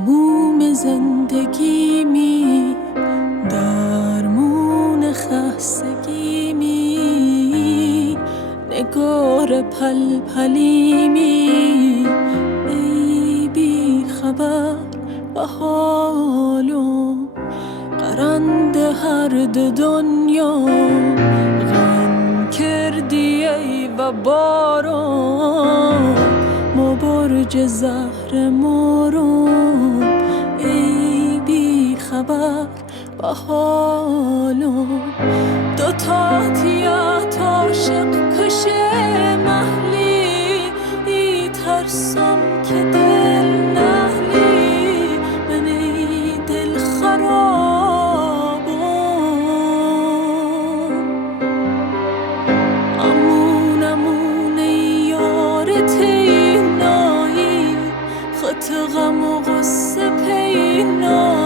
تموم زندگیمی، درمون خستگیمی، نگار پلپلیمی، ای بی خبر به حالم، قرند هر دو دنیا غم کردی ای و بارم، ما برج زهر مارم، ای بی خبر به حالم. دو تا تیات عاشق کشه محلی، ای ترسم که دل نهلی، من ای دل خرابم. امون ای یار تینایی، خط غم و غصه پینایی،